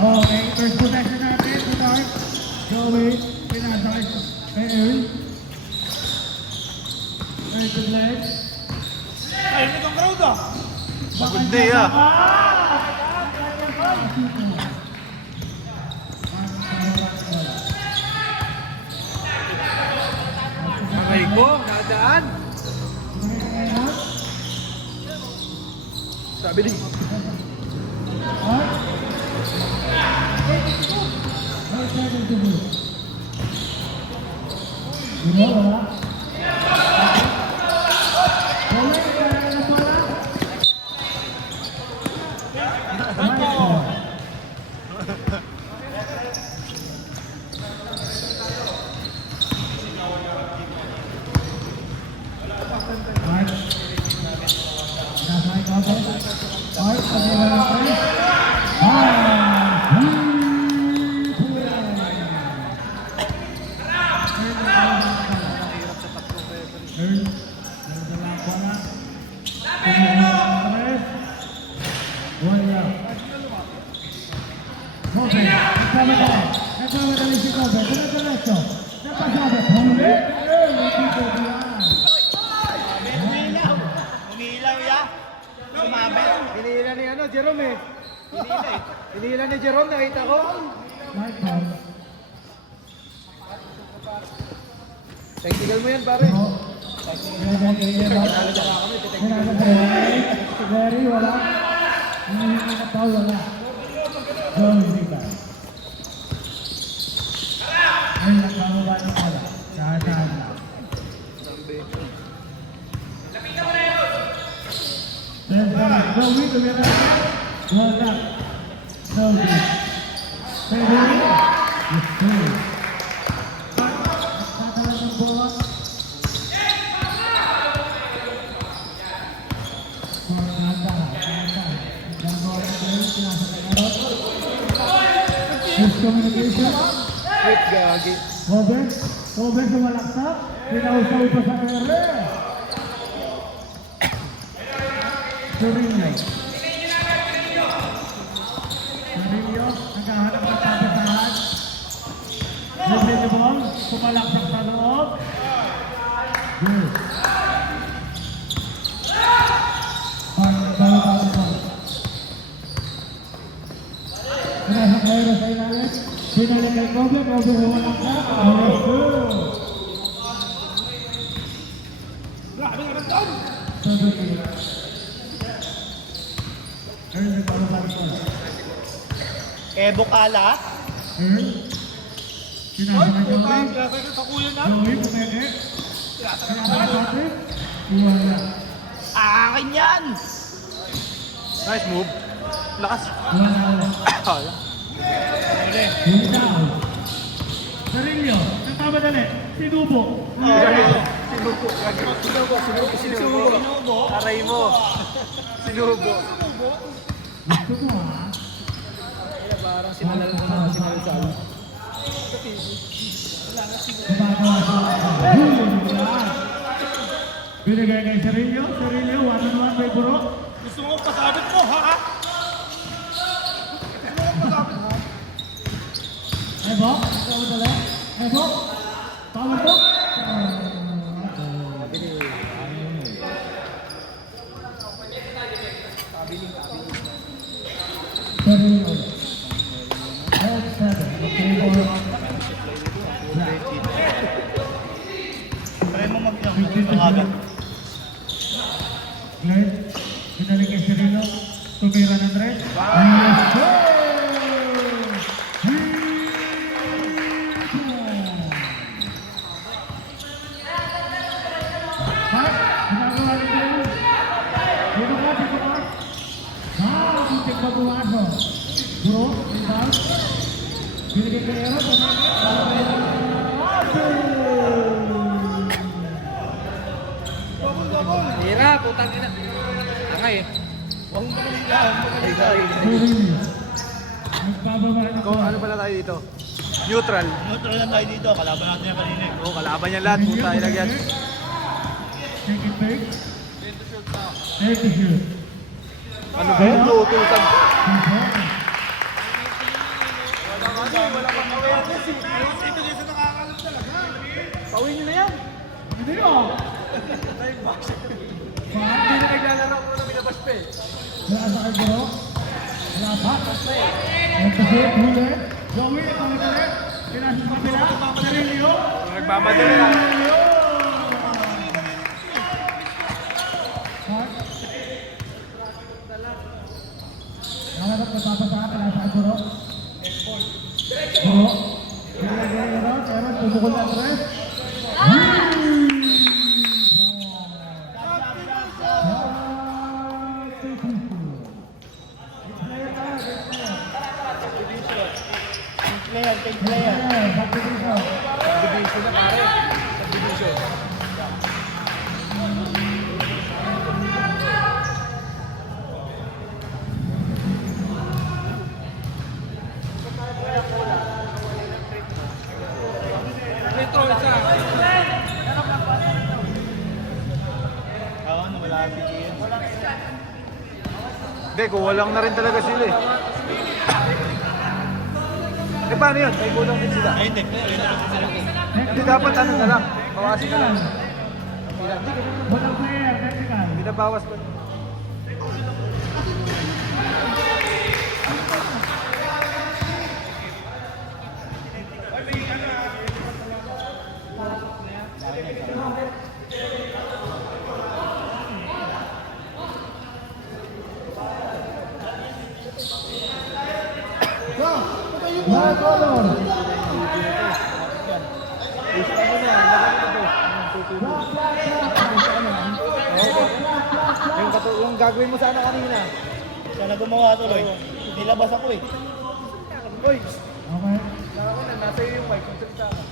Okay, first possession natin. Start. Joey. Pinasakay kay Earl. Earl to legs. Ay, itong crowd ah. Maganda ah. Aray ko, nadaan. Sabi din. Umiilaw ya. Lumabit. Hinihila ni ano, Jerome eh. Hinihila ni Jerome, nakita ko. Technical mo yan, pare. Very wala. Hindi na tao wala. Don't do that. Ay, nakamuha na pala. Saan na. Joey, tumira. Wala. Joey. Joey. Joey. Tatalan ng bola. Communication. Wait, gagi. Robert sumalaksak. Pinausaw pa sa ere. Surinyo, naghahanap ng kapasahan. Libre ni Bong, pumalaksak sa loob. Good. Pinasok kayo sa ilalim. Pinalik kay Kobe, Kobe pumalaksak. Good. Grabe ka doon. Earl, para sa ito. Ebo Kala. Earl. Pinasok kay Joey. Grabe ka sa kuya na. Joey, pumeke. Pinasok. Iwala. Akin yan. Nice move. Lakas. Iwala. Yung down. Sarilyo, nagkamadali. Sinubo. Sinubo. Aray mo. Sinubo. Gusto mo ha? Parang sinalal mo na sinalsal. Binigay kay Sarilyo. Sarilyo, 1-on-1 kay Buro. Gusto mo pasabit mo, ha? Ebo, ikaw dala. Ebo, power to. Sarilyo. Head 7. Okay, Buro. Try mo mag-agad. Glenn, binalik kay Sarilyo. Tumira ng Andres. Yes, go! Bro, rebound. Binigay kay Ero. Hira, putang ina. Angay eh. Huwag mo kalilang. Sarilyo. Nagpababa na Ikaw, ano pala tayo dito? Neutral. Neutral lang tayo dito. Kalaban natin yung kanina. Oo, kalaban niya lahat. Puta, ilagyan. Take it back. Take it here. Ano ba yun? Tutusan. Wala pang awareness eh. Ito kasi nakakalat talaga. Pauwi nyo na yan. Hindi oh. Hindi na naglalaro ko na binabas pa eh. Wala sa kay Giro. Wala pa. Ito si Huli. Joey, ito ni Huli. Pinasok pa nila. Cirilio. Nagmamadali lang. Cirilio. Nangarap na papasahan pala sa Giro. Giro. Giro. Pero tumukol na tres. Player, take player. Subdivision na pare. Subdivision. Retro isa. Oo, wala si Ian. Hindi, kuwalang na rin talaga sila eh. Eh paano yun? May kulang din sila. Ay, hindi. Player na lang sila. Hindi dapat ano na lang. Bawasin na lang. Walang player, vertical. Hindi na bawas pa. One color. Yung gagawin mo sa ano kanina. Sana gumawa tuloy. Nilabas ako eh. Uy, Okay. ako na, nasa iyo yung mic. Magsalita ka.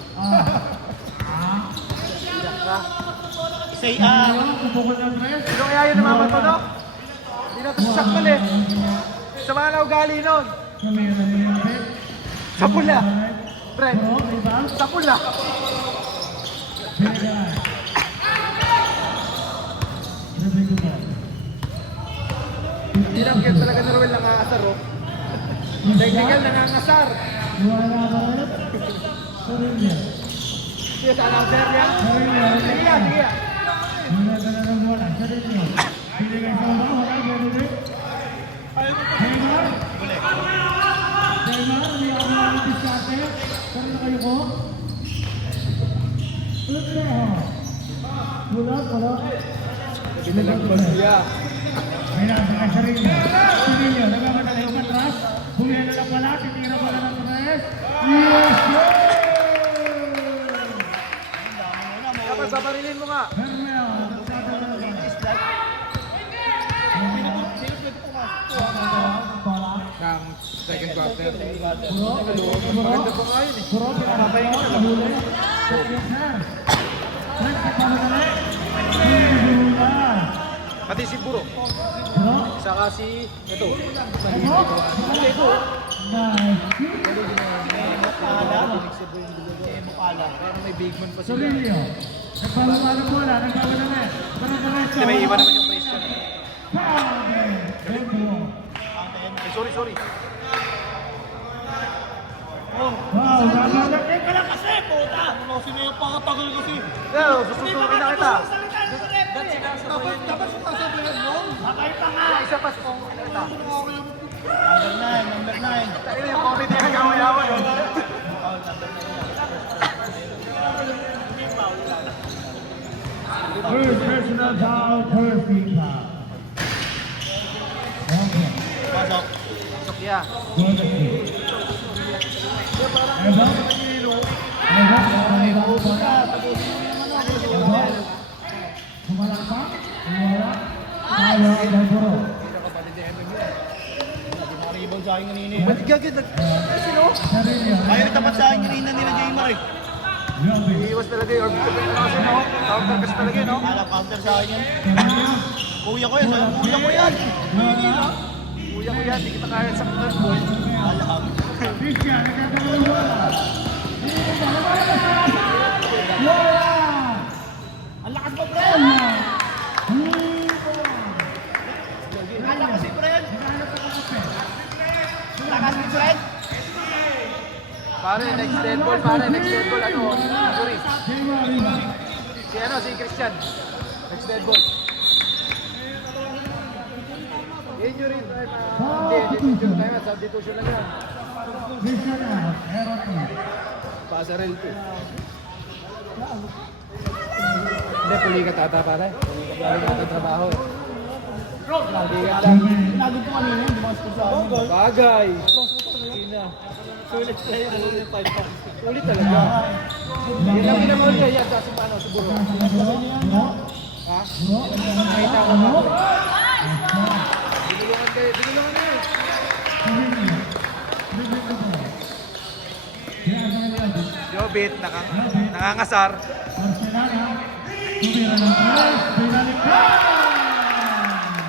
Iyak ka. Say, Tumukol ng tres. Sino kaya yun namamatod, no? Hindi na ito si Sakmal eh. Sa mga na ugali nun. Kami na nilipit. Sa pula. Friend, Giro, rebound. sa pula. Vertical. Dribbling to ball. Tinangkit talaga ni Ruel nangangasar, oh. Technical nangangasar. Wala ba rin? Cirilio. Sige, sa announcer yan. Cirilio. Sige yan, sige yan. Wala ka na ng bola. Cirilio. Binigay sa baba. Wala. Benedict. Neymar. Neymar. Hindi ako nalitis sa atin. Pero na kayo ko. Utreho. Wala. Pinalagpas niya. May nasa kay Cirilio. Cirilio. Nagmamadali yung matras. Humihan na lang pala. Titira pala ng tres. Yes! Dapat babarilin mo nga. Hermel. Ng second quarter. Bro, Maganda po nga yun eh. Bro, pinapapay mo sa huli. Yes, sir. Next, pagpamadali. Hula. Pati si Buro. Bro, Saka si... Ito. ako. Ito. Nice. Parang may big man pa sila. Cirilio. Nagpapamalang bola. Nagpapalami. Hindi, may iba naman yung Christian. Sorry. Wow, nagpapalami. Teka lang kasi, puta! Sino yung pakatagal kasi? Pero, sususukin na kita. Dapat sinasabihan mo? Patay pa nga! Isa pa susukin na kita. Number 9. Tayo na yung comedy na gawin-away. First personal foul, first free foul. Okay. Pasok. Pasok yan. Good kick. Eva. Kumalak pa? Wala. Tayo ang Buro. Maribang sa akin kanina eh. Ba't gagawin? Sino? Cirilio. Ayaw itapat sa akin kanina nila Jaymar eh. Joby. Iiwas talaga yung orbital na kasi, no? Counter kasi talaga, no? Kala counter sa akin yan. Cirilio. Kuya ko yan, kuya ko yan. Wala. Kuya ko yan, di kita kaya sa club boy. Alam. Christian, nagkakaroon ng bola. Wala. Ang lakas mo, pre! Kala ko si Fred. Lakas ni Fred. Pare, next dead ball, pare. Next dead ball, ano? Injury. Si Christian. Next dead ball. Injury time. Hindi, time. Substitution lang yan. Pasarel to. Hindi, pulikat ata pare. Pulikat ata trabaho eh. Pulikat lang. Pinagod ko kanina, hindi mga sa amin. Bagay. Hindi na. Sulit sa'yo, sulit 5 pounds. Ulit talaga. Yun lang pinamahal niya yan sa sumano, siguro. Ha? Nakita ko na. Binulungan kayo, binulungan na yun. Jobit, nangangasar.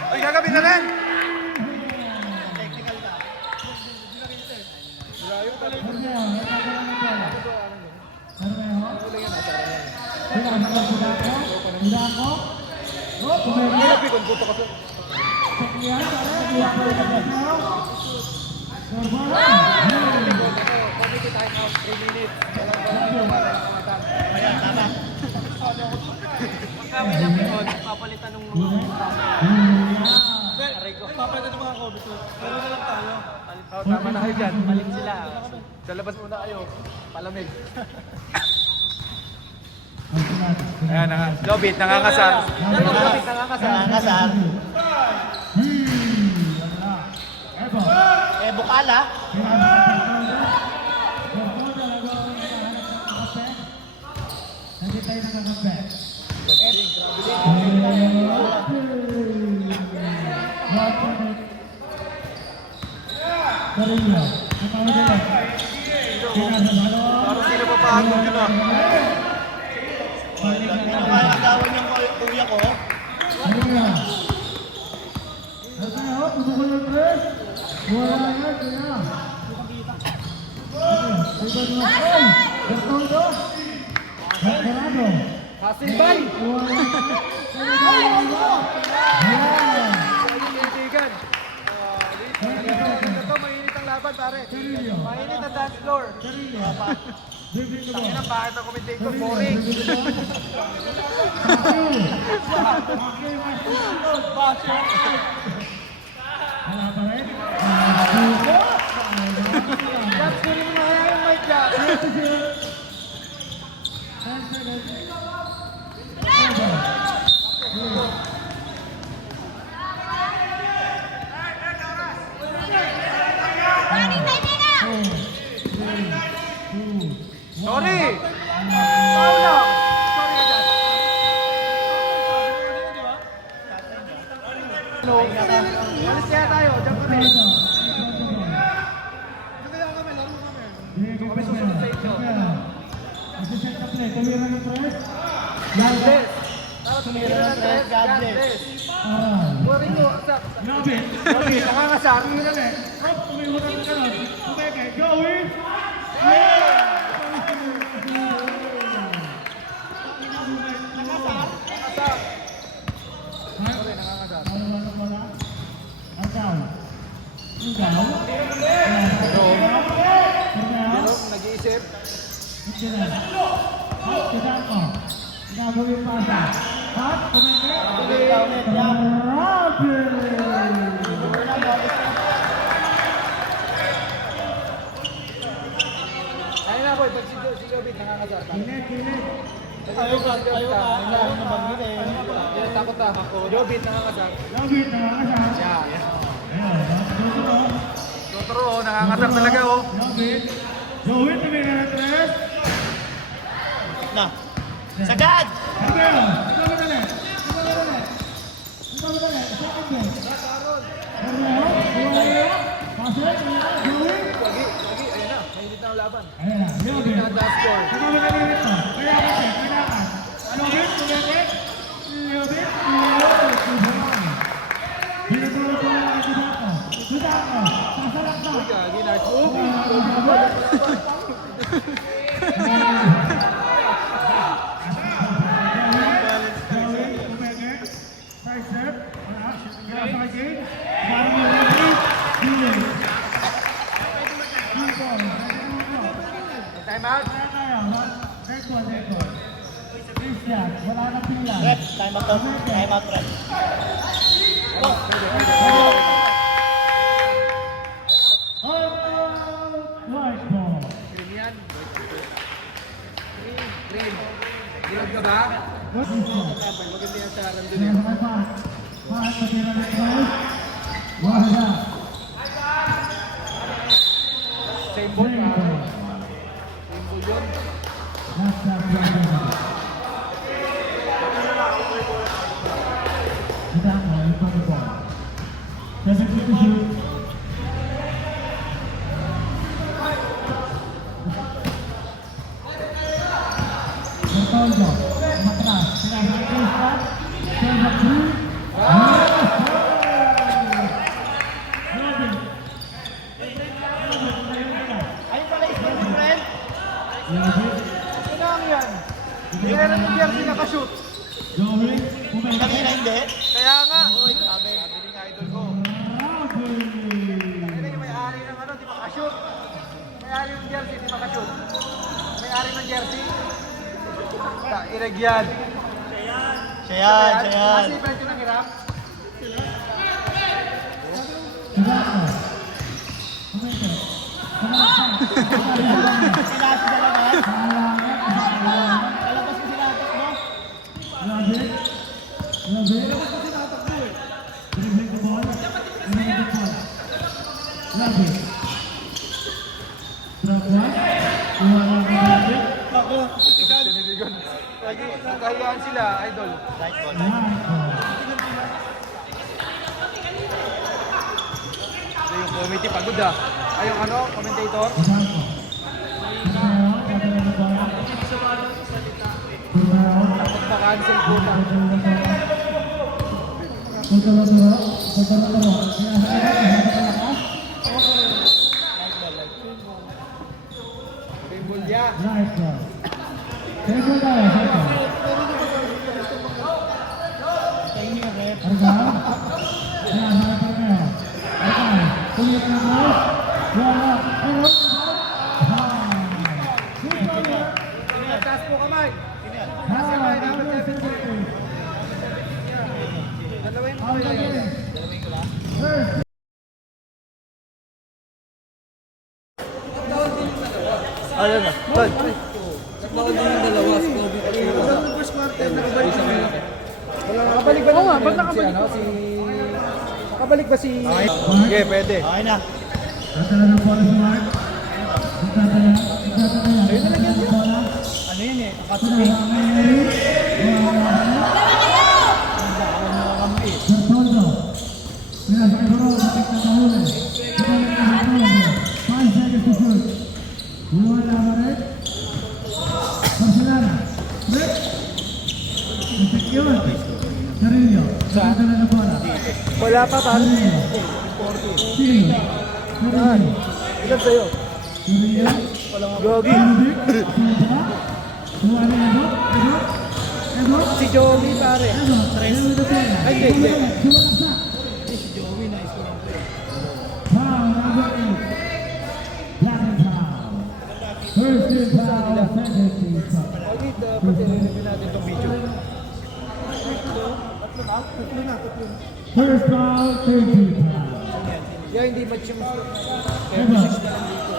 Ay, gagawin na rin! Technical ka. Grabe kung puto ka to. Committee time out, 3 minutes. Ayan, tama. Kami lang yun, papalitan ng mga Papalitan ng mga COVID to. Pero na lang tayo. Oh, tama na kayo dyan. Palit sila. Sa labas muna kayo. Palamig. Ayan, Jobit, nangangasar. Jobit, nangangasar. Nangasar. Eh, bukala. Hindi tayo nakagabi. Carino, Parang sila papagod yun ah. Pinakagawan yung kuya ko. Hasil bay! Kaibigan. Ito, mainit ang laban pare. Mainit ang dance floor. Tangin ang bakit ang commentator, boring. Jack, suri mo nga yung mic, Jack. Sorry! Paula! Sorry ka dyan. No. Alis kaya tayo, dyan kami. Kami susunod sa inyo. God bless. Tapos tumira ng tres, God bless. Buwan rin mo, sak. Sorry, nakangasar. Nag-iisip. Gagawin pa siya. Hot, Ayun na boy, pag si Jobit nangangasar. Kilit. Ayaw ka naman yun eh. Yan, takot na. Jobit nangangasar. Jobit, nakakasar. Yeah. Ayan, Totoro, nangangasar talaga oh. Jobit, tumira ng tres. Na. Sagad! Lagi, ayun na. Mainit na ang laban. Mainit na ang dance floor. Uy, gagi, nice move. Time out, ref. White ball. Green yan. Green. Green ka ba? Maganda yan sa randun yan. Same ball pa. Same ball yun. Ayun pala yung score mo, friend. Ito lang yan. Hindi na ng jersey nakashoot. Kanina hindi. Kaya nga. Uy, sabi ng idol ko. Kaya yung may-ari ng ano, di makashoot. May-ari ng jersey, di makashoot. May-ari ng jersey. Ireg yan. Siya yan, siya yan. Kasi pwede nang hirap. Pilas na naman. Kalabas ko sila atak mo. Siniligon. Nagkahiyaan sila, idol. Right ball. So, yung committee pagod ah. Ay, yung ano, commentator. Dapat na-cancel po na. Rainbow niya. Sa inyo, ref. Taas po kamay. Dalawin mo yun. Ayun na. Tol. Nagbaon din yung dalawa. First quarter, nakabalik sa malaki. Nakabalik ba? Oo nga, ba't nakabalik? Nakabalik ba si... Okay, pwede. Okay na. Ano yun eh? Akatsuki. Wala pa pa. Ilan sa'yo? Gogi. Si Joey pare. Ay, hindi. Ay, dapat i-review natin itong video. First foul, 30 pounds. Yeah, hindi match yung 36 na lang dito.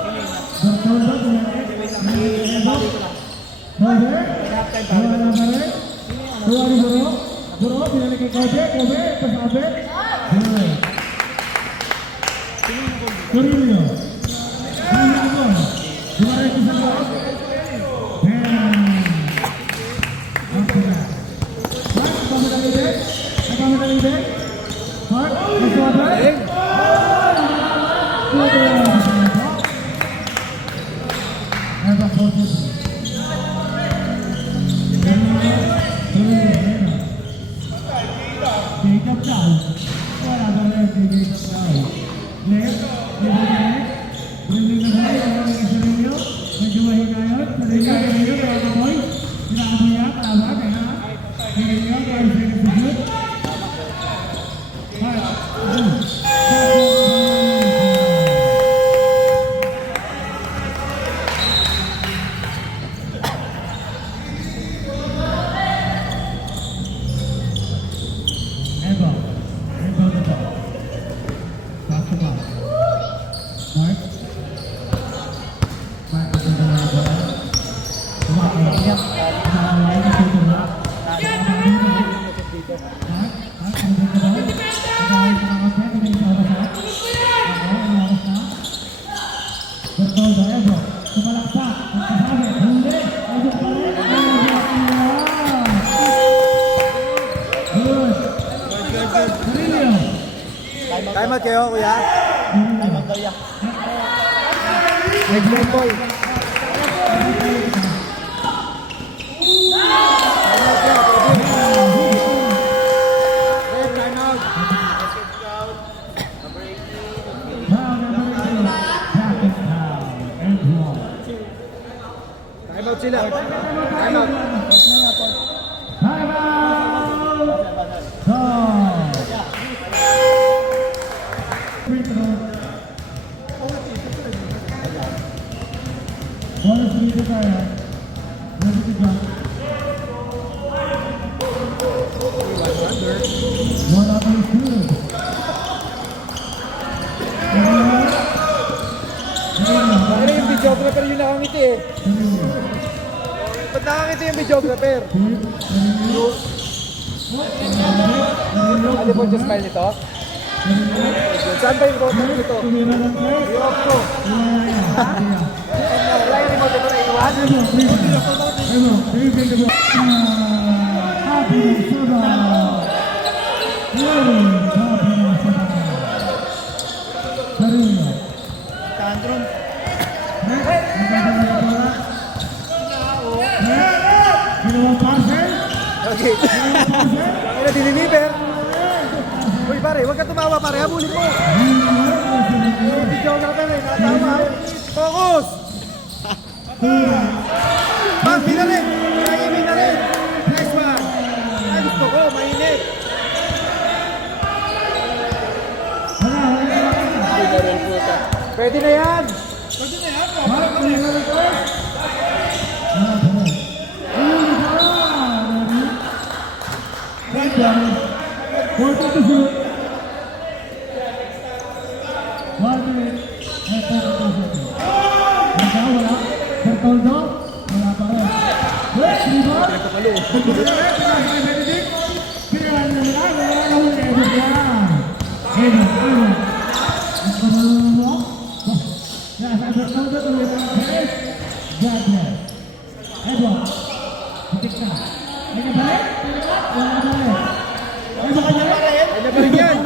out kayo, kuya. Time out daw yan. Next ball. Time out sila. Time out. Time out! Free throw. Ball is free to Kaya. Ready to jump. One up is good. Ano yung videographer yung nakangiti eh? Ba't nakangiti yung videographer? Ano po yung smile nito? Saan ba yung remote nito? Tumira ng play. Yung off ko. Wala yung remote nito na iwan? Happy Soda. Tantrum. Ginawang parcel. Okay. Ano na diniliver? Uy pare, huwag ka tumawa pare, habulin mo. Yung videographer eh, nakatawa. Focus! Bang, minarin! Kaya minarin! Next one! Ay, gusto ko, mainit! Pwede na yan! Ano ba rin yan?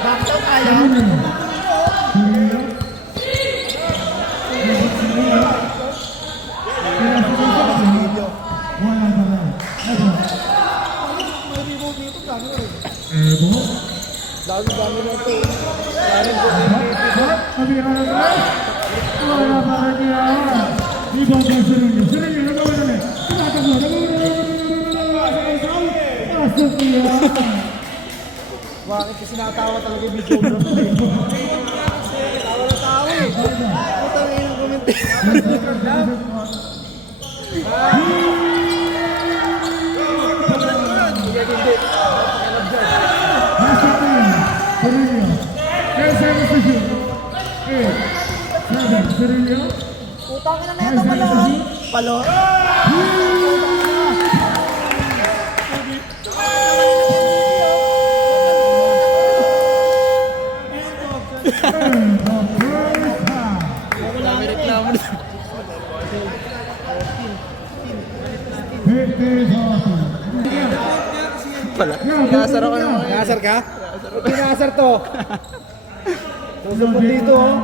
Backdown tayo. Dami na ito. Bakit kasi nakatawa talaga yung videographer eh? Tawa na tawa eh. Puta na yung komment. Putang ina na ito pala. Palo. May reklamo na. Pala. Nakasar ako naman. Nakasar ka? Hindi nakasar to. Susupot dito oh.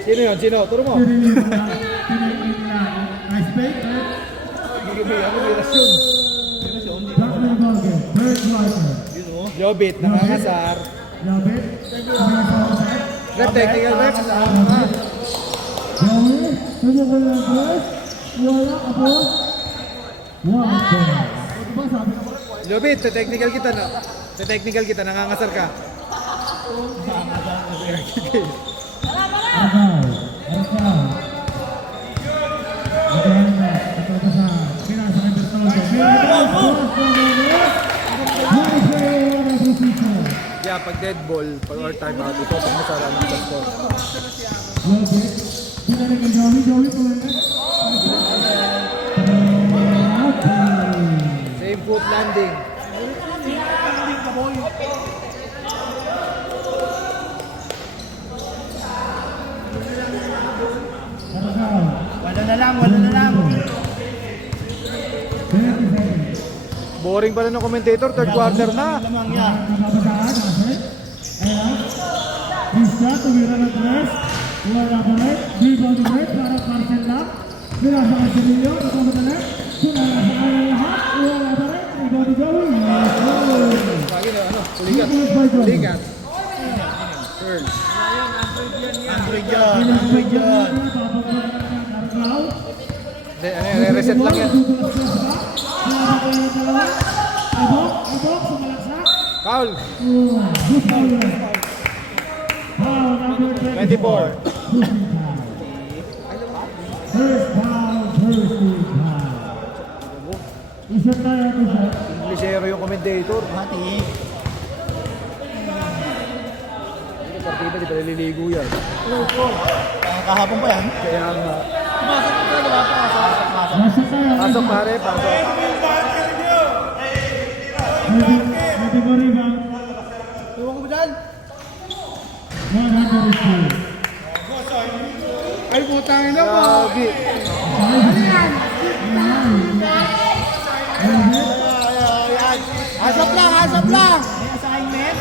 Sino yun? Sino? Turo mo. Nice play. Gigibay ako may rasyon. Duckman Golden. Third quarter. Jobit, nakakasar. Jabit. Rep, technical rep. Joey. Tumukol ng press. Wala ako. One point. Diba sabi ko? Jobit, technical kita na. Technical kita, nangangasar ka. Argao. Argao. Again, ito sa pinasa kay Bertoldo. Yeah, pag dead ball, pag or time out, ito pag masara ng score. Joey. Pinaling ang Joey. Joey po lang. Same foot landing. Argao. Wala na lang, wala na lang. 30 seconds. Boring pa rin ng commentator, third quarter na. Lamang niya. Nababasaan, okay? Ayan. Bisa, tumira ng tres. Wala pa rin. Rebound ulit para Marcel lang. Binasa ka si Rio. Ito madali. Sinala sa kanya lahat. Wala pa rin. Rebound ni Joey. Lagi na, ano, pulikat. Pulikat. Turn. Android yan, Android yan. Hindi, ano, reset lang yan. Foul. 24. Isa tayo isa. Inglesero yung commentator. Mati. Yung partida, di pa naliligo yan. Kahapon pa yan. Kaya nga. Pumasok ko na, diba? Pumasok. Nasa tayo. Pasok pare, pasok. Pwede mo rebound. Iwan ko ba dyan? 102. Ay, putangin na po. Lagi. Asap lang, asap lang. May assignment.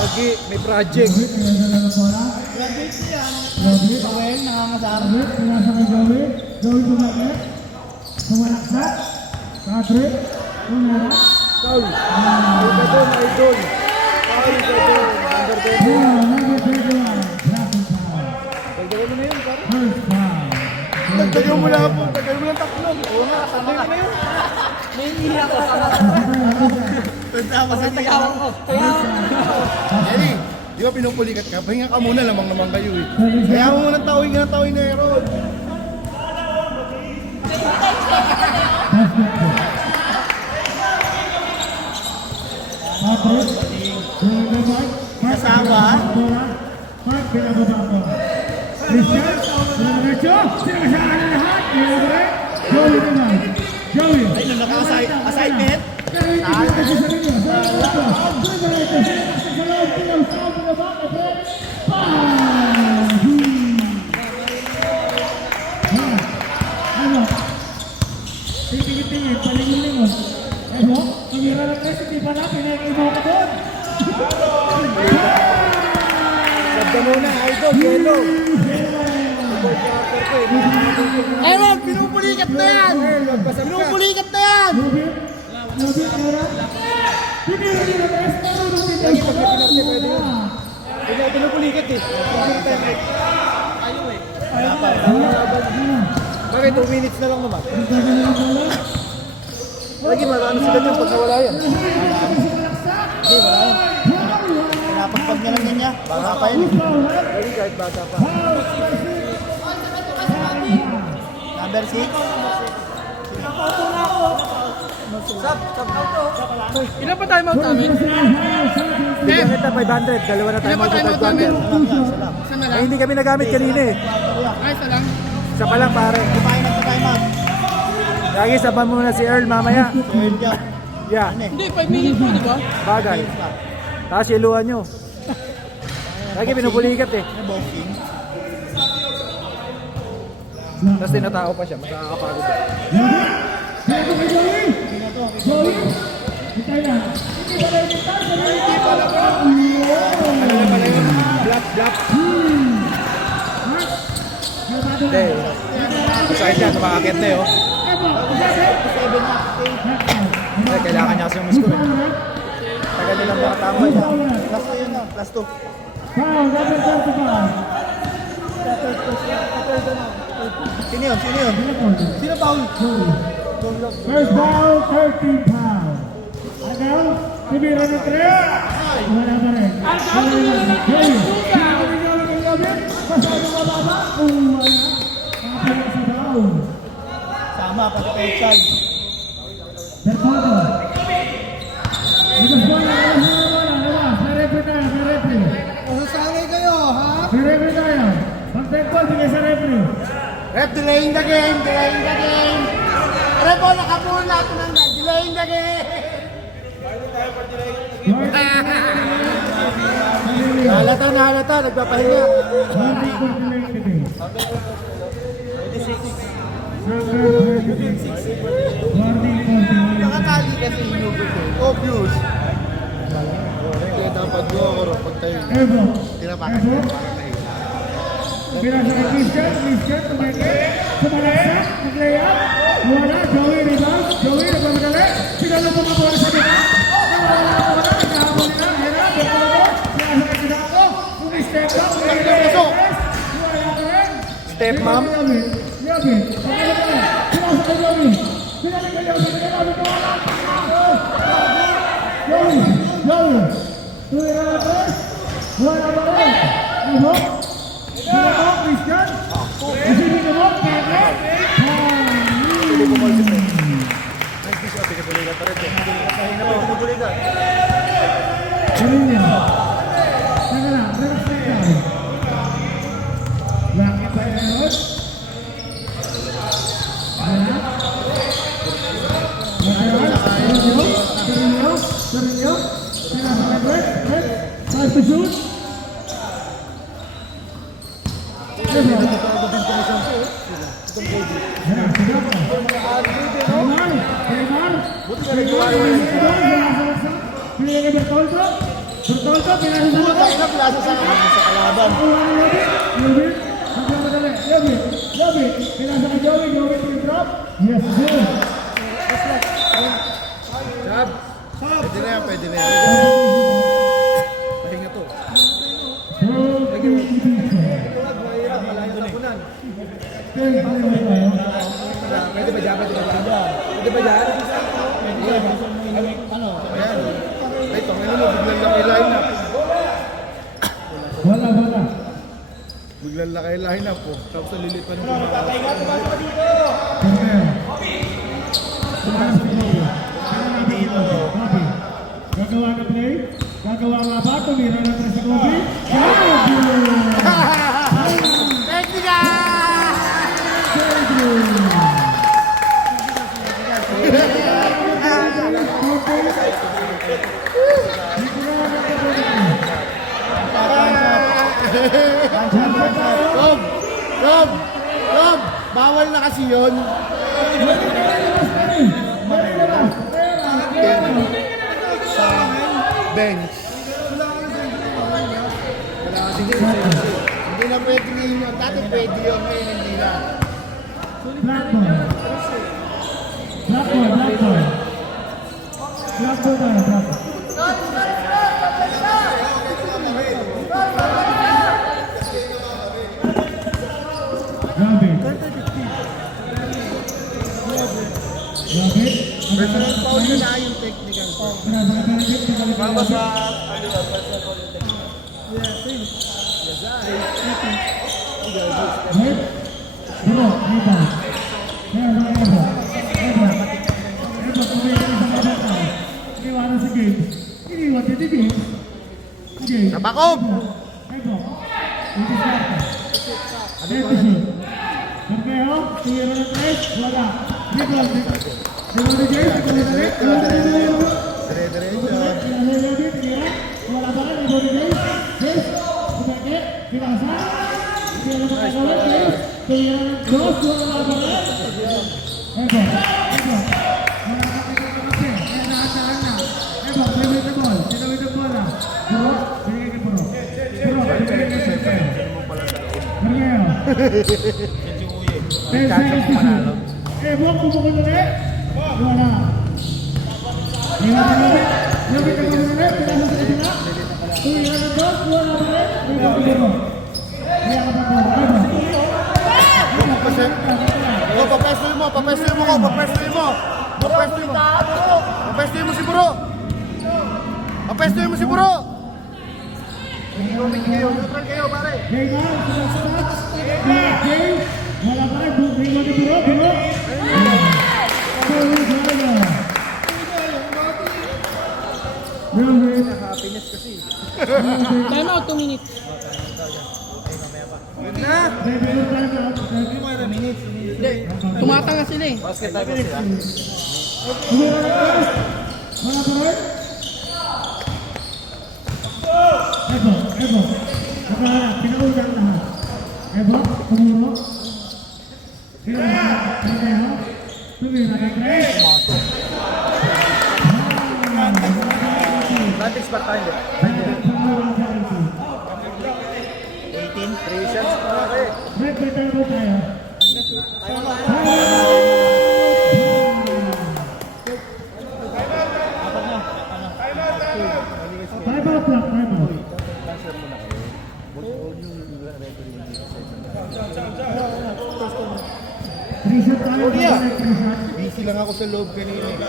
Lagi. May project. Graduate yan. Well, nangangasar. Joey Dumaguet. Sumalaksak. Patrick. Umera. Foul. Foul ka doon, idol. Foul ka doon. Under 20. Number 21. Traffic foul. Pagdagan mo na yun, pare. First foul. Tagal mo lang po. Tagal mo lang tatlo. Oo nga, kasama ka na yun. May hindi ako sana. Tama sa tagawang ko. Eli, di ba pinupulikat ka? Pahinga ka muna, lamang naman kayo eh. Kaya mo muna tawin ka ng tawin na Aaron. Patrick. Joey Dumaguet. Kasama. Mark, binababa ko. Christian. Diretso. Sinasaan na lahat. Iwabre. Joey Dumaguet. Joey. Ay, nung naka-assignment. Tingin-tingin, palingon-lingon. Eho, tumira ng tres, hindi pa na, pinag-ibo ka doon. Sabda muna, idol. Yellow. Aaron, pinupulikat na yan! Pinupulikat na yan! Lubit, lubit, era. Tumira din ng tres, pero lubit ang Pag-pinarte, pwede yun. Hindi ako pinupulikat eh. Bakit 2 minutes na lang naman? Lagi marami sila dyan pag nawala yan. Hindi, wala yan. Pinapagpag niya lang yan niya. Baka pa yun. Lagi kahit bata pa. Number 6. Ilan pa tayo mount namin? Gamit na 500. Dalawa na tayo mount sa 500. Eh, hindi kami nagamit kanina eh. Ay, isa lang. Isa pa lang pare. Hindi pa kayo nagpa-time out. Lagi saban mo na si Earl mamaya. Dahil dyan. Yeah, Ano eh? Hindi, 5 minutes po, di ba? bagay. Tapos iluhan nyo. Lagi pinupulikat eh. Ano boxing? Tapos tinatao pa siya. Mas nakakapagod. Ano na pala yun? Black. Hindi. Masakit yan. Tumakakit na yun. Hindi, kailangan niya kasi yung miss ko eh. Tagal nilang makatambay. Plus 2 yun na. Plus 2. Sino yun? Sino yun? Sino foul? First foul, 13 foul. Agaw, tumira ng tres. Wala pa rin. Pasado ka baba. Wala. Kapalit sa down. Sama, pati pa outside. Bertado. Ito bola, wala. May referee tayo, may referee. Masasangay kayo, ha? May referee tayo. Pag-tempo, bigay sa referee. Rep, delaying the game, delaying the game. Rep, oh, nakapunan natin ng delaying the game. Halata, nagpapahinga. Number 26. Guarding 49. Nakakali kasi inugot ko. Obvious. Kaya dapat ko ako rin pagtayo. Evo. Tinapakan Evo. ko para mahila. Pinasa kay Christian. Christian, tumingin. Sumalaksak. Mag-layup. Wala. Joey rebound. Joey nagmamadali. Pinalo po mga bola sa gitna. Wala. Nagkahabol nila. Hirap. Pinasa kay Kinako. Step up. Wala ka rin. Step, ma'am. Yabi. Yabi. Pinasa kay Joey. Pinasa kay Joey. Pinasa kay Joey. Joey. Tuwira na tres. Wala ka rin. Evo. Kinako. Christian. Isipin mo. Peke. Kanina. Teka lang, relax na yan. Langit pa yun. Ayan. Sarinyo. Pinasa ka red. Time to shoot. Pinagay Bertoldo. Bertoldo, pinasa sa mga. Ina plaza sa kalaban. Yabi. Magmamadali. Yabi. Pinasa ka Joey. Joey to drop. Yes, good. Jab. Pwede na yan, pwede na yan. Pahinga to. Pwede ba dyan? Pwede ba dyan? Ano? Ayan. Ay, tangin mo, biglang laki line up. Wala. Biglang laki line up po. Tapos sa lilit pa ng Gagawa na play. Gagawa nga ba? Tumira na tres si Kobe. Rob! Bawal na kasi yun. Sa bench. Hindi na pwede yun. Dati pwede yun. Ngayon hindi na. Personal foul yun na yung technical. Baba sa... Nabakob! Buang pupukul ulit. Wala. Papestuin mo si Bro! Papestuin mo si Bro! Neutral kayo, pare! Wala pa rin, bring mo ni Biro. Happiness kasi. Time out 2 minutes. Hindi, tumatanga sila eh. Basket time sila. Wala pa rin? Ebo. Nakaharap, pinaudang lahat. Ebo, tumuro. Pinasa Rodeo. Tumira ng tres. Vantage back tayo. 18, 3 shots pare. Red, return tayo. Time out lang, time out. Three shot tayo. Three shot. Busy lang ako sa loob kanina.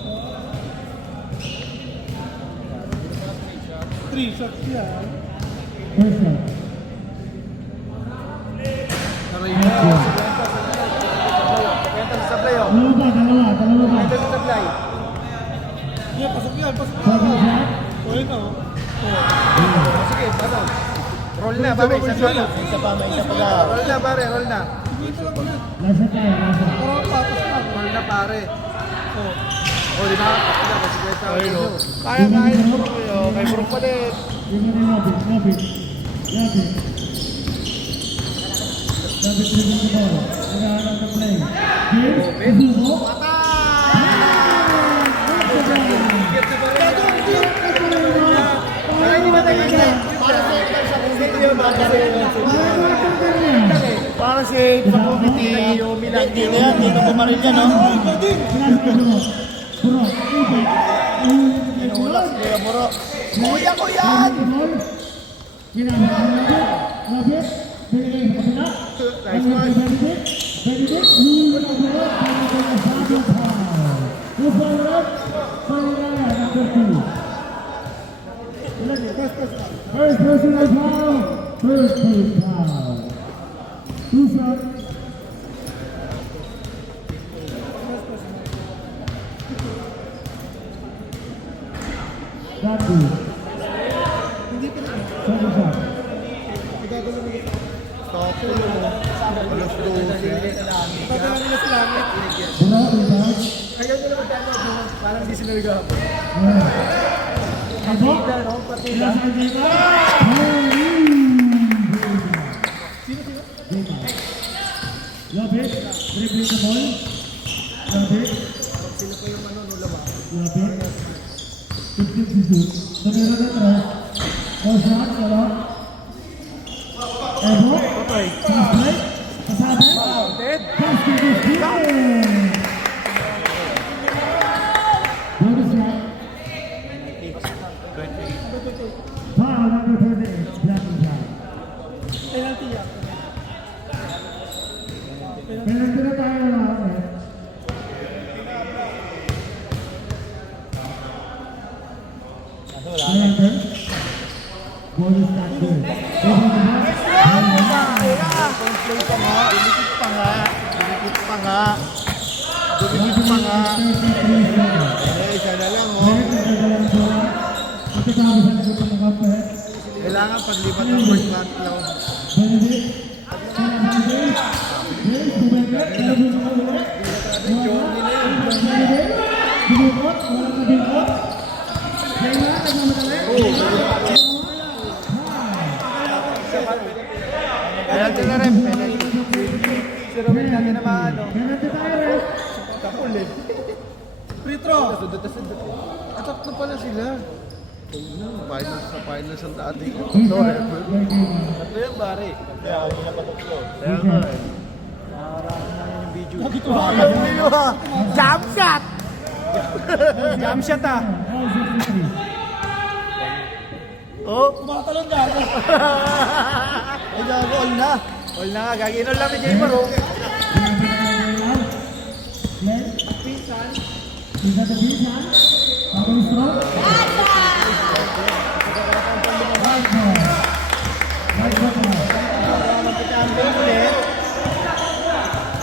First shot. Pental sa play oh. Dalawa ba? Pental sa play. Second shot. Sige, paano? Roll na, pare. Isa pa. Isa pa, may isa pa ka. Roll na, pare. Roll na. Last shot tayo, last shot. Roll na, pare. Oh, di ba? Kasi kwenta ako. Kaya Puro kayo. Kay Puro pa din. Yung mga labit. Labit dribbling the ball. Nagahanap ng play. James, Zubo. Para si Pagkukiti. Hindi na yan. Dito pumaril yan, no? Puro. Inulas nila, Puro. Kuya ko yan! Labit. Binigay sa kapila. Nice one. Benedict. Huli ang ball. Benedict. First personal foul. First personal foul. Two shots. Got two. Second shot. Stop mo. Alas 12. Bula, rebound. Ayaw nila magkano. Parang hindi sila nag-ahapon. Abo. Partida. Sila sa Jema. Labit. Dribbling the ball. Labit. Sila pa yung manunulawa. Labit. 15 to shoot. Tumira na tres. Four shot. Wala. Ebo. Fast break. Kasabi. Dead. Basket is good. Bonus shot. Foul number 38. Blocking shot. Penalty na tayo lang. Penalty. Bonus shot good. Dumikit pa nga. Dumikit pa nga. Dumikit pa nga. Eh, isa na lang, oh. Kailangan paglipat ng first cut lang. Penalty na rin. Penalty. Si Robin natin na maano. Kapul eh. Free throw. At tatlo pala sila. Finals ang dati. Tatlo yan, pare. Kaya kanina pa tatlo. Kaya nga eh. Nakaraang na yung video. Jump shot! Jam shot ah. Oh, kumatalon na ako. Ay, gago, all na. All na nga. Gaginol lang ni Jay Maro.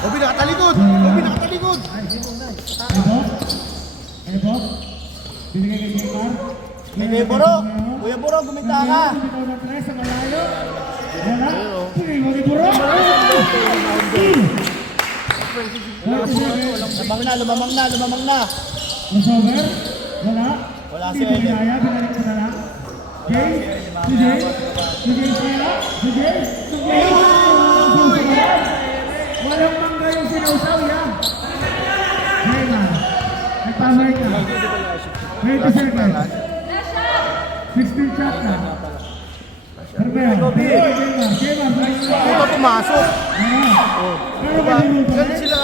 Obi, nakatalikod! Obi, nakatalikod! Kuya Boro! Kuya Boro, guminta ka! Lumamang na, lumamang na, lumamang na! Crossover, wala. Wala si Hindi Eden. kaya, pinalik ko na lang. Jay, si Jay, si Jay kaya, si Jay, si Jay. Walang mangga yung sinausaw yan. Neymar. Nagpamay ka. 20 seconds. 16 shot na. Carmel. Neymar. Ito pumasok. Pero ba din Ganun sila.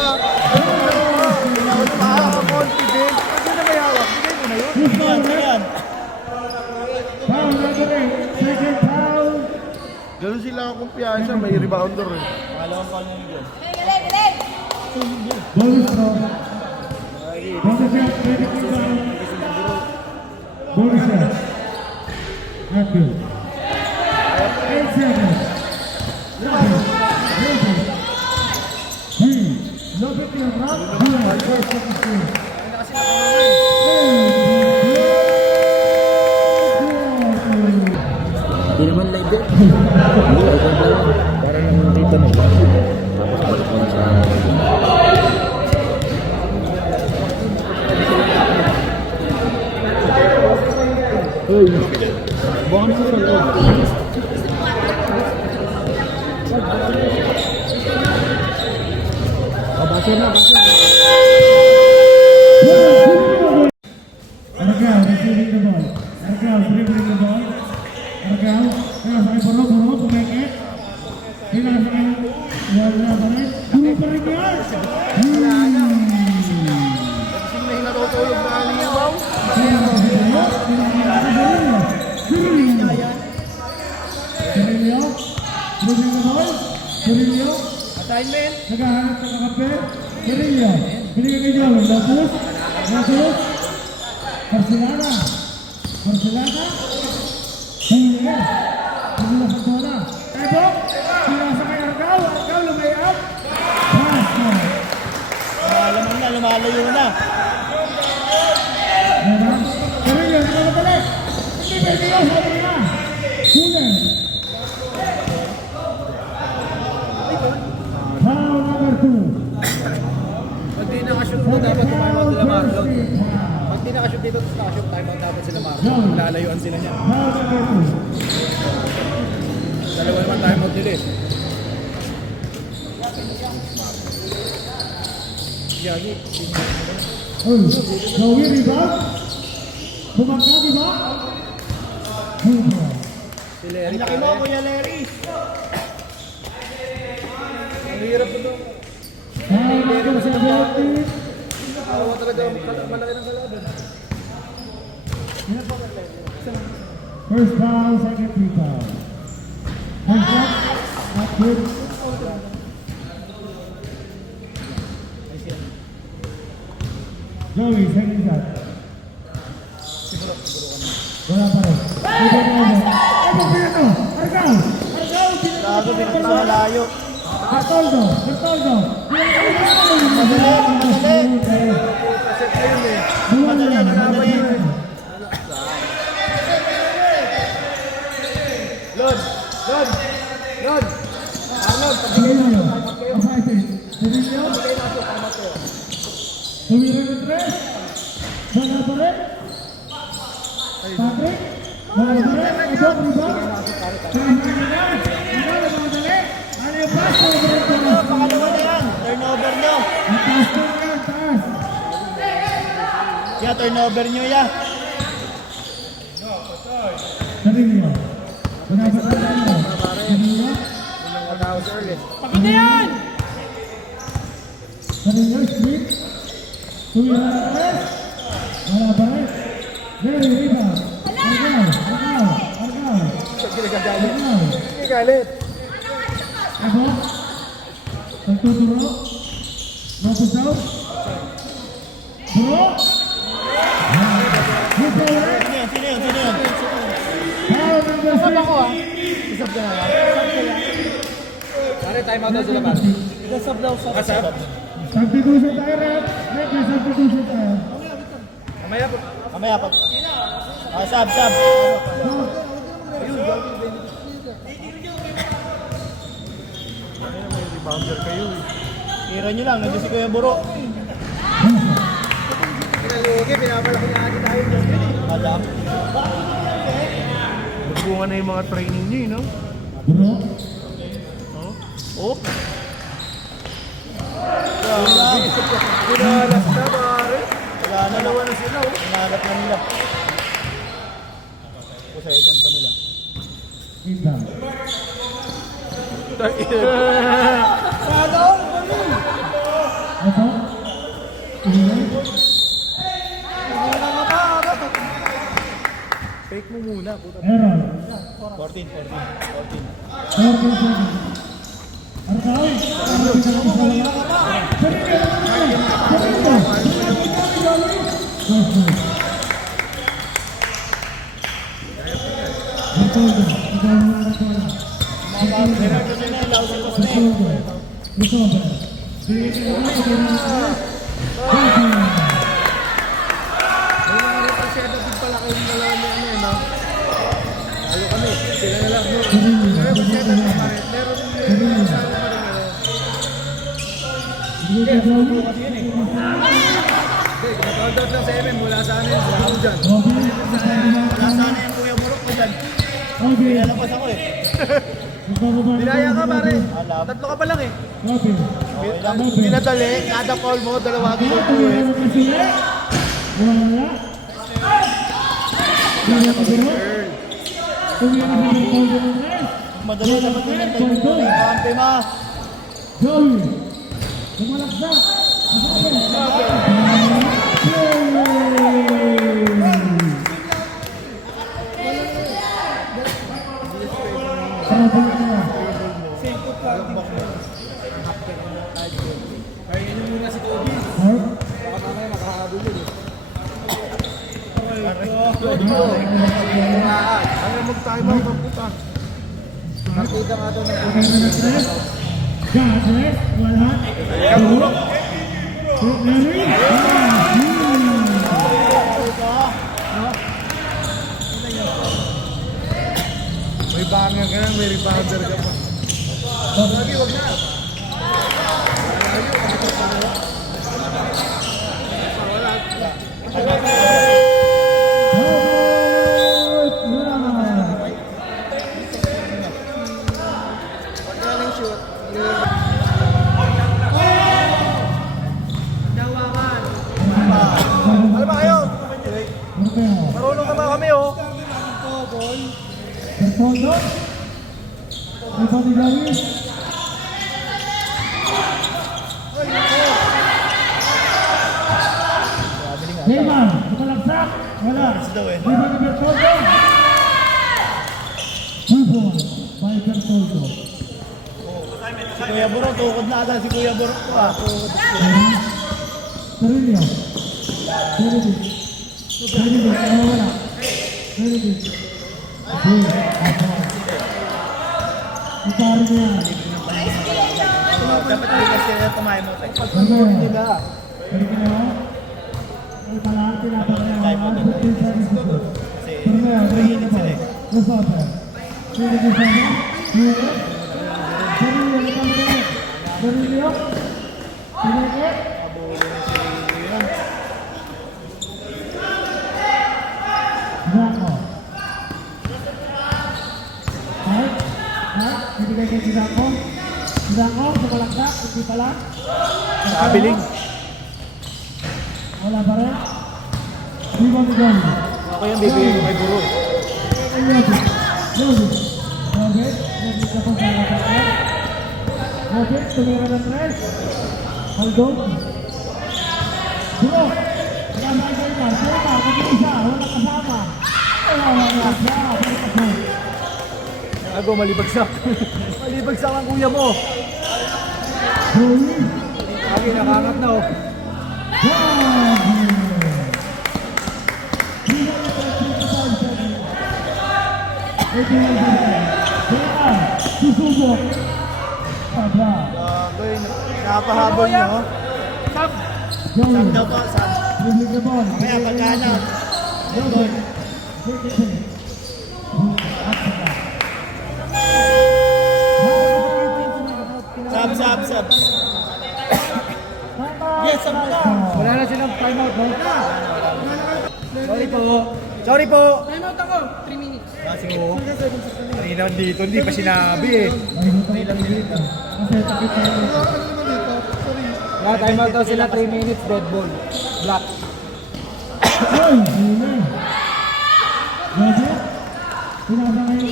Confident. Ano na may hawak? Bigay mo na yun. Who's foul yan? Foul number 8. Second foul. Ganun sila kumpiyansa. May rebounder eh. Bonus throw. Bonus shot. Bonus shot. Not good. 8 seconds. Lopit yung rock. Hindi naman live din. Para lang dito na. Tapos balik mo na sa... Hey! Bukan sa loob. Basir na, basir na. Argao receiving the ball. Argao dribbling the ball. Argao kaya sa boro pumeket. Bilang sa wala pa rin. Duro pa rin yan. May natutulog na alibaw. Cirillo. Dribbling the ball. Cirillo. Assignment. Naghahanap ng kakapit. Cirillo. Binigyan ni Joel. Lopus. Barcelona. Hingga. Pagula sa bola. Ebo. Sinasa kay Argao. Argao lumayap. Pass. Alam na, lumalayo na. Meron. Cirillo. Nakabalik. Hindi pwede yun. Sabi niya. Kulen. Foul number 2. Pag di nakashoot mo, dapat tumayo sila Marlon. Pag di nakashoot dito, tapos nakashoot tayo, dapat sila Marlon. Lalayuan sila niya. Foul number 2. Dalawa naman tayo mag-delete. Yagi. Oh, Joey rebound. Bumangka, di ba? Si Larry. Laki mo, Kuya Larry. Ang hirap ito. Foul number 17. Awa talaga, malaki ng kalaban. First foul, second free foul. First shot, not good. Joey, second shot. Wala pa rin. Ito na ulit. Ito, Pino! Argao! Gago, pinagpapalayo. Bertoldo! Lod! Arnold, Cirillo. Fighting. Cirillo. Tumira ng tres. Wala pa rin. Patrick. Wala pa rin. Ito, rebound. Ano yung pass? Pakalawa na yan. Turnover nyo. Ang taas ko yan, taas. Yeah, turnover nyo ya. Cirillo. Wala pa rin. Cirillo. Pakita yan! Cirillo, split. Tumira ng tres. Wala pa rin. Very rebound. Argao. Galit. Ebo. Nagtuturo. Lopez daw. Bro. Sino yun? Foul number 6. Isab ka na lang. Pare, time out daw sila, pare. Isab daw sa... Asap? Substitution tayo, Rep. May substitution tayo. Mamaya po. Sab. Rebounder kayo eh. Tira nyo lang, nandiyan si Kuya Buro. Pinalugi, pinapalaki niya agad tayo. Alam. Magbunga na yung mga training niyo, no? Bro. Oh? Pinalas na, pare. Dalawa na sila, oh. Hinahanap na nila. Possession pa nila. Inbound. Ito. Ingay. Fake mo muna, puta. Error. 14. 14-7. Arkaoy. Countdown lang sa MM, wala sa amin. Sa ako dyan. Wala sana yung Kuya Burok ko dyan. Okay. Lalabas ako eh. Dinaya ka, pare. Alam. Tatlo ka pa lang eh. Okay. Okay lang. Dinadali. Kada call mo, dalawa ko yung eh. Madali naman din ang tayo mo. Kampi ma. Joey. Tumalaksa. Kaya nyo muna si Kobe. Baka mamaya makahabol yun eh. Ano mag-time out ang puta? Nakita nga ito ng Gadget, wala. may banger ka na, may rebounder ka pa. Lagi, wag na. Ano ba kayo? Marunong ka ba kami oh? Bertoldo. Anthony Davis. Neymar, tumalagsak. Wala. Neymar ni Bertoldo. Hubo by Bertoldo. Si Kuya Burok, tukod na ata si Kuya Burok ko ah. Perillo. Perillo. Perillo, wala. Perillo. Ipari niya. Dapat bigas sila tumayo mo. Nila. Perillo. Ay pala, pinapakaya. Perillo, sila. Lusota. Perillo, sila. Perillo. Perillo. Zako. Ibigay kay si Zako. Zako, sumalagsak, hindi pala. Kabiling. Wala pa rin. Ibang ibang. Ako yung bibigay ko kay Buro. Yogi. Robert, naging ka po sa lakas. Robert, tumira ng tres. Haldong. Bro, kasama kayo na. Sema, mag-iisa, wala kasama. Wala siya, wala kasama. Ako, malibagsak. Malibagsak ang kuya mo. Joey. Lagi nakangat na oh. Susubok. Aba. Grabe, napahabol nyo. Stop! Joey. Saan daw pa? Saan? Bibig na ball. Kaya pagkana. Joey. Sab. Yes, sab na. Wala na silang timeout, no? Sorry po. Sorry po. Time out ako! 3 minutes. Kasi mo, kanina dito, hindi pa sinabi eh. Kasi takip tayo. Yeah, time out daw sila 3 minutes, dead ball. Black. Ay, hina. Roger. Pinasa kayo.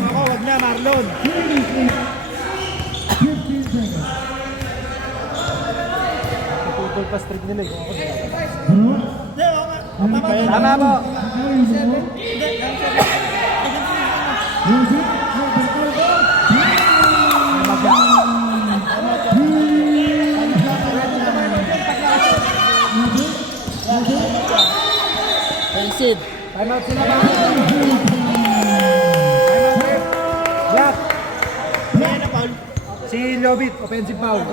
Ako, wag na, Marlon. 15 seconds. Tutol pa streak nila eh. Bro. Tama mo. Pensid. Time out sila ba? Black. Si Lobit, offensive foul.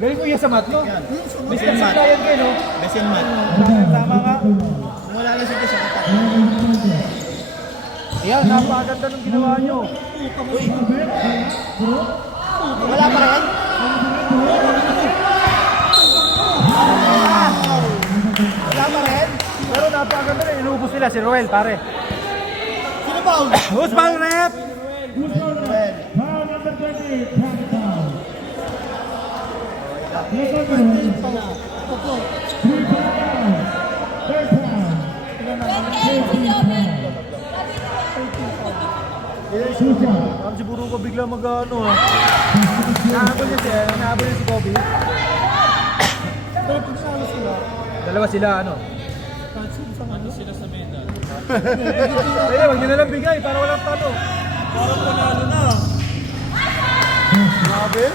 Galing mo yan sa mat, no? Mr. Supplier kayo, no? Besin man. Tama ka. Wala lang siya sa kita. Ayan, napakaganda ng ginawa nyo. Wala pa rin? Wala pa rin? Pero napakaganda rin, inubos nila si Roel, pare. Sino ba? Who's ball rep? Foul number 20, tap foul. Look at the three foul. Third foul. Parang siguro ko bigla mag-ano ha. Nahabol niya si Kobe. Dalawa sila, ano? Sila sa medal. Eh, wag niyo na lang bigay para walang talo. Parang panalo na. Grabe.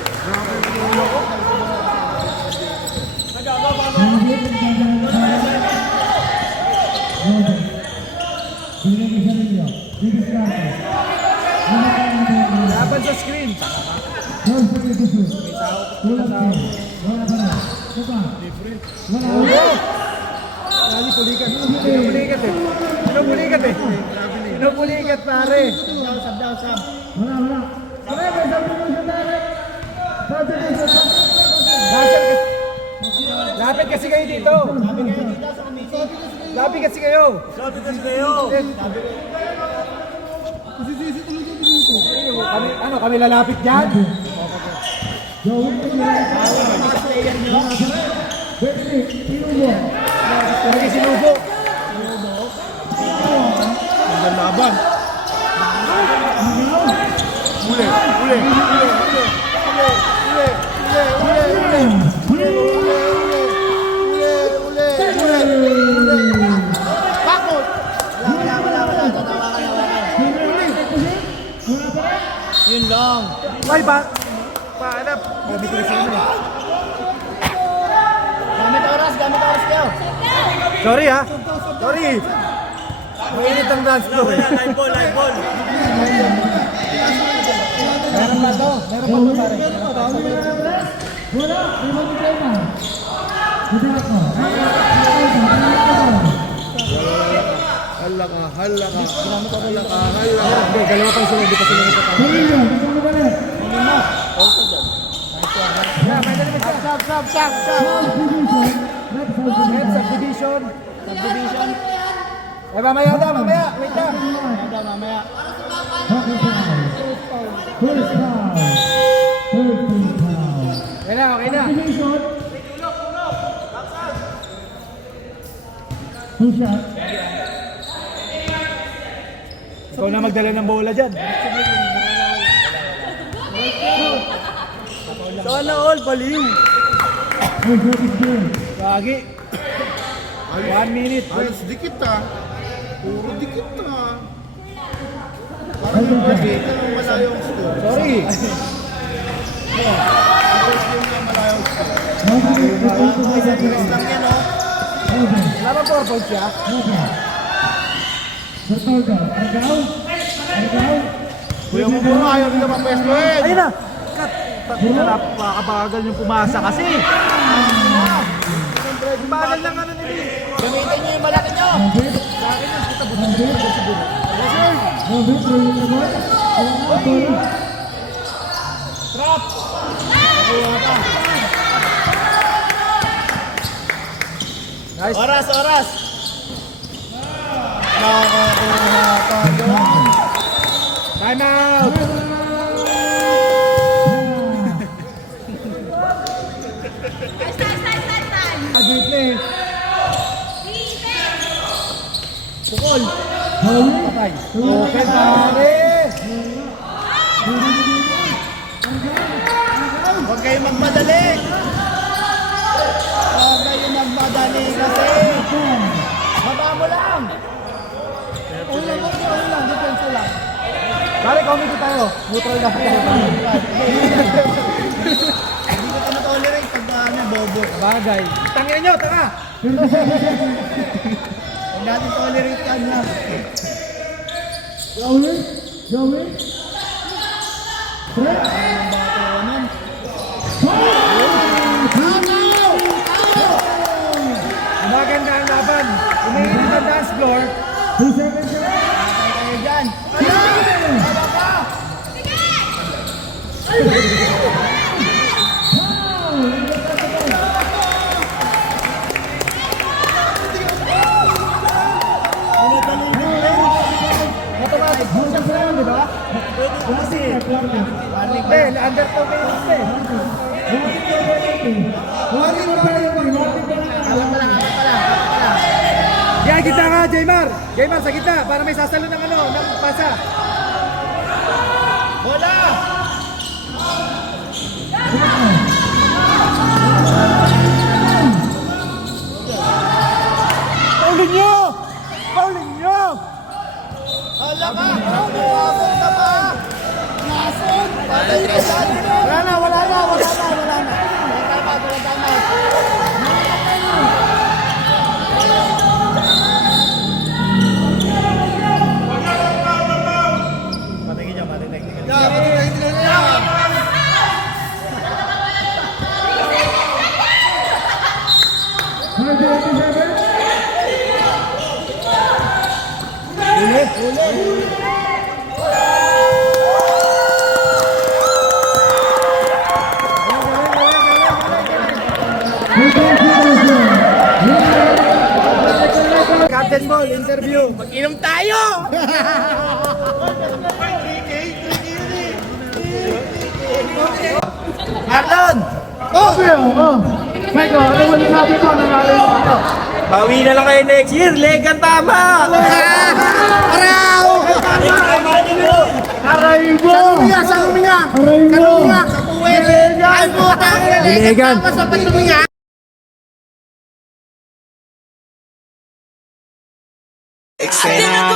Laban sa screen. Lali pulikat. Pinupulikat eh. Pinupulikat pare. Wala. Lapit kasi kayo dito. Lapit kasi kayo. Kami lalapit dyan? Kami sinubo. Ang laban. Uli. Bakot. Wala. Yun lang. Ay, paanap. Gabi ko sino eh. Gamit oras kayo. Sorry ha. Sorry. Mainit ang dance floor eh. Live ball. Meron pa to pare. Wala, limang problema. Hindi ako. Hala ka. Hindi, dalawa pang sila. Hindi pa sila nagkakama. Torino, gusto mo balik? Yeah, may dalawa siya. Sub. Net subdivision. Eh, mamaya. Wait lang. Hockey foul. First foul. Third team foul. Okay na. Division. Two shot. Ikaw na magdala ng bola dyan. Sana all baliw. Good service game. Lagi. 1 minute. Alas dikit ah. Puro dikit ah. Parang Hindi ka lang malayong score. Sorry. Rest lang yan oh. Wala ba 4 points siya? Kuya mo po ayaw nila mapwestuhin. Ayun na! Cut! Napakabagal yung pumasa kasi. Bagal lang ano nila eh. Gamitin niyo yung malaki niyo. Trap. Nice. Oras. Nakakuha tayo. Time out! Open pare! Huwag kayong magmadali! Huwag kayong magmadali kasi! Baba mo lang! Ulang lang, depensa lang. Pare, comedy tayo. Neutral na tayo. Hindi ko ka tolerate pag bobo. Bagay. Tangin nyo, taka! Huwag natin tolerate yan na. Joey, Joey. Fred. Maganda ang laban. Umiinit ang dance floor. 2 seconds left. Tayo dyan. Automatic push up na yun, di ba? Kasi, Hindi, under 2 minutes eh. Yan, gitna ka, Jaymar! Jaymar, sa gitna, para may sasalo ng ano, ng pasa. Bola! Paulin nyo! Paulin nyo! Hala ka! Umabot ka pa! Nason! Patay ka dyan! Wala na. Wala tama. Patingin niya. Captain Ball, interview. Mag-inom tayo! Marlon! Michael, ano mo nasabi ko? Nanalo yung ano? Bawi na lang kayo next year. Legan tama! Araw! Aray mo! Sa uminga! Aray mo! Sa puwede! Ay puta! Legan. Tama sa patuminga! Eksena